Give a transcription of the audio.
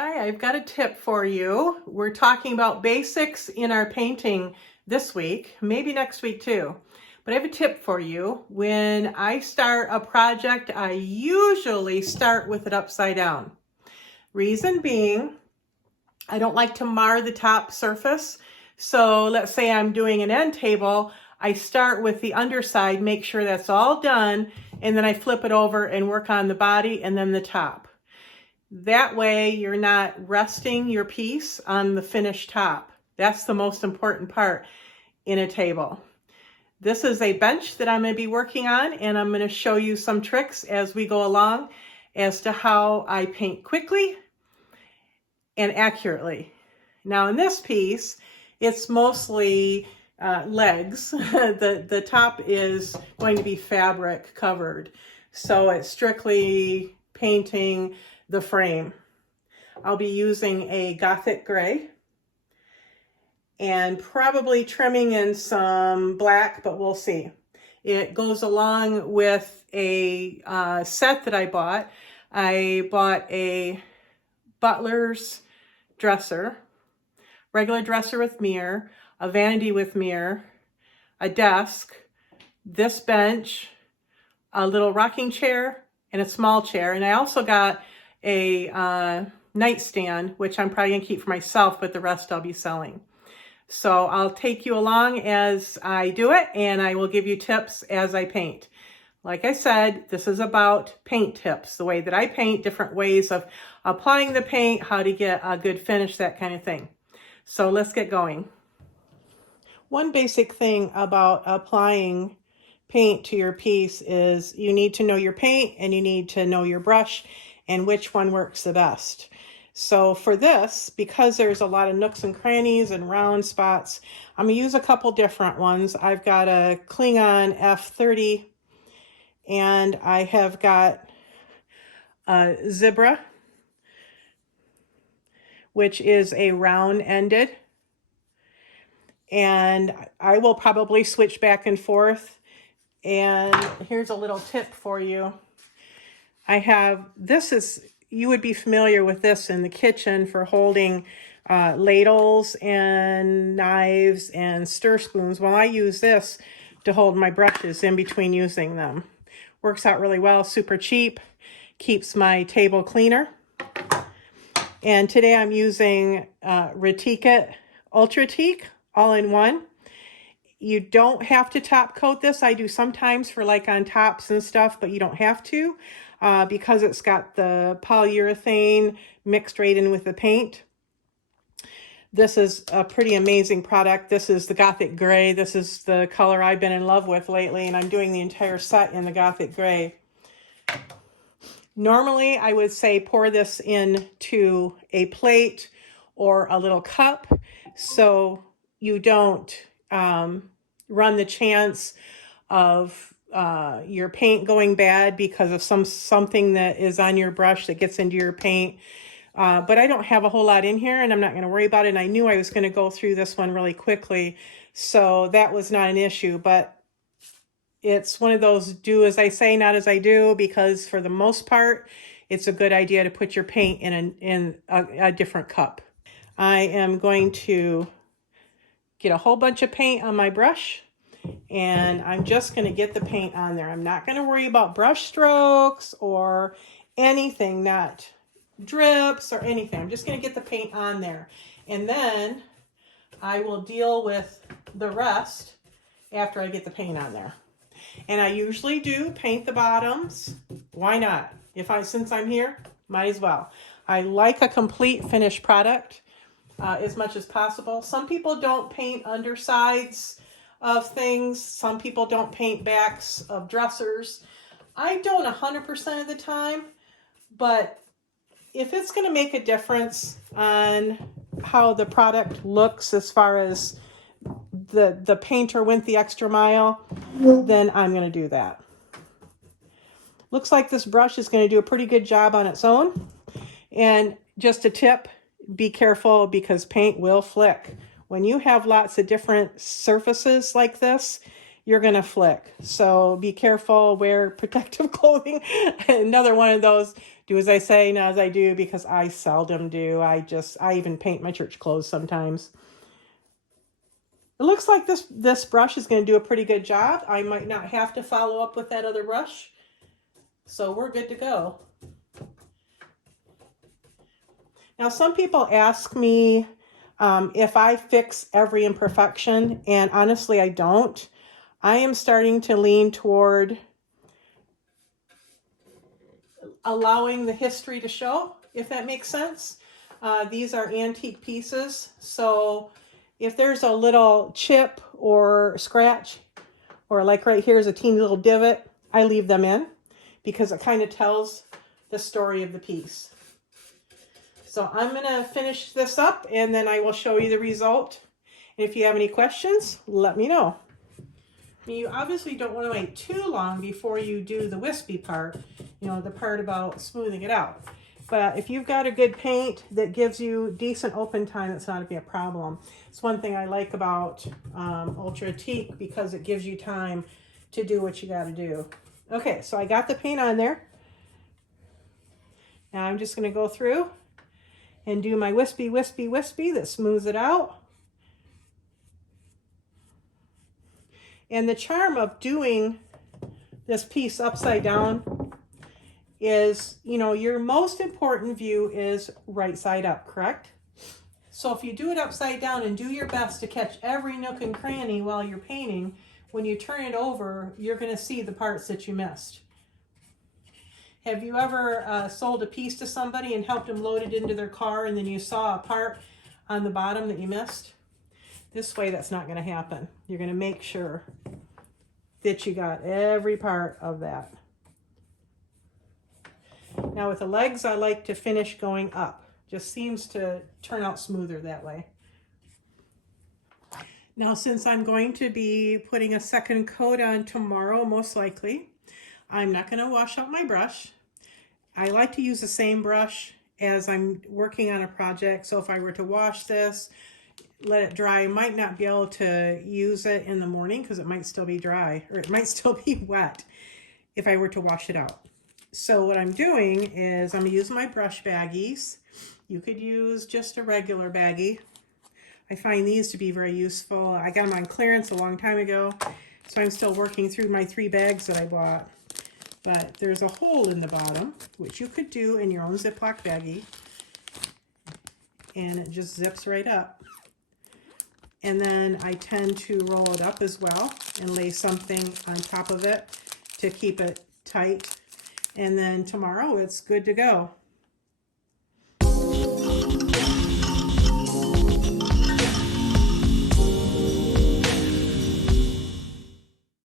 Hi, I've got a tip for you. We're talking about basics in our painting this week, maybe next week too. But I have a tip for you. When I start a project, I usually start with it upside down. Reason being, I don't like to mar the top surface. So let's say I'm doing an end table, I start with the underside, make sure that's all done, and then I flip it over and work on the body and then the top. That way you're not resting your piece on the finished top. That's the most important part in a table. This is a bench that I'm going to be working on, and I'm going to show you some tricks as we go along as to how I paint quickly and accurately. Now in this piece, it's mostly legs. The top is going to be fabric covered. So it's strictly painting the frame. I'll be using a Gothic gray and probably trimming in some black, but we'll see. It goes along with a set that I bought. I bought a butler's dresser, regular dresser with mirror, a vanity with mirror, a desk, this bench, a little rocking chair, and a small chair. And I also got a nightstand, which I'm probably gonna keep for myself, but the rest I'll be selling. So I'll take you along as I do it, and I will give you tips as I paint. Like I said, this is about paint tips, the way that I paint, different ways of applying the paint, how to get a good finish, that kind of thing. So let's get going. One basic thing about applying paint to your piece is you need to know your paint and you need to know your brush and which one works the best. So for this, because there's a lot of nooks and crannies and round spots, I'm gonna use a couple different ones. I've got a Klingon F30 and I have got a Zebra, which is a round-ended. And I will probably switch back and forth. And here's a little tip for you. You would be familiar with this in the kitchen for holding ladles and knives and stir spoons. Well, I use this to hold my brushes in between using them. Works out really well, super cheap, keeps my table cleaner. And today I'm using Retique Ultra Teak all-in-one. You don't have to top coat this. I do sometimes for like on tops and stuff, but you don't have to because it's got the polyurethane mixed right in with the paint. This is a pretty amazing product. This is the Gothic gray. This is the color I've been in love with lately, and I'm doing the entire set in the Gothic gray. Normally, I would say pour this into a plate or a little cup so you don't run the chance of your paint going bad because of something that is on your brush that gets into your paint. But I don't have a whole lot in here and I'm not going to worry about it. And I knew I was going to go through this one really quickly, so that was not an issue. But it's one of those do as I say, not as I do, because for the most part, it's a good idea to put your paint in a different cup. I am going to get a whole bunch of paint on my brush, and I'm just going to get the paint on there. I'm not going to worry about brush strokes or anything, not drips or anything. I'm just going to get the paint on there, and then I will deal with the rest after I get the paint on there. And I usually do paint the bottoms. Why not? Since I'm here, might as well. I like a complete finished product as much as possible. Some people don't paint undersides of things. Some people don't paint backs of dressers. I don't 100% of the time, but if it's going to make a difference on how the product looks as far as the painter went the extra mile, then I'm going to do that. Looks like this brush is going to do a pretty good job on its own. And just a tip, be careful because paint will flick. When you have lots of different surfaces like this, you're going to flick. So be careful, wear protective clothing. Another one of those, do as I say, not as I do, because I seldom do. I even paint my church clothes sometimes. It looks like this brush is going to do a pretty good job. I might not have to follow up with that other brush. So we're good to go. Now, some people ask me if I fix every imperfection, and honestly, I don't. I am starting to lean toward allowing the history to show, if that makes sense. These are antique pieces, so if there's a little chip or scratch, or like right here is a teeny little divot, I leave them in because it kind of tells the story of the piece. So I'm going to finish this up and then I will show you the result. And if you have any questions, let me know. You obviously don't want to wait too long before you do the wispy part, the part about smoothing it out. But if you've got a good paint that gives you decent open time, it's not going to be a problem. It's one thing I like about Ultra Teak, because it gives you time to do what you got to do. Okay, so I got the paint on there. Now I'm just going to go through and do my wispy, wispy, wispy that smooths it out. And the charm of doing this piece upside down is, your most important view is right side up, correct? So if you do it upside down and do your best to catch every nook and cranny while you're painting, when you turn it over, you're going to see the parts that you missed. Have you ever sold a piece to somebody and helped them load it into their car and then you saw a part on the bottom that you missed? This way, that's not going to happen. You're going to make sure that you got every part of that. Now with the legs, I like to finish going up. Just seems to turn out smoother that way. Now, since I'm going to be putting a second coat on tomorrow, most likely, I'm not going to wash out my brush. I like to use the same brush as I'm working on a project. So if I were to wash this, let it dry, I might not be able to use it in the morning because it might still be dry, or it might still be wet if I were to wash it out. So what I'm doing is I'm using my brush baggies. You could use just a regular baggie. I find these to be very useful. I got them on clearance a long time ago, so I'm still working through my 3 bags that I bought. But there's a hole in the bottom, which you could do in your own Ziploc baggie, and it just zips right up. And then I tend to roll it up as well and lay something on top of it to keep it tight. And then tomorrow it's good to go.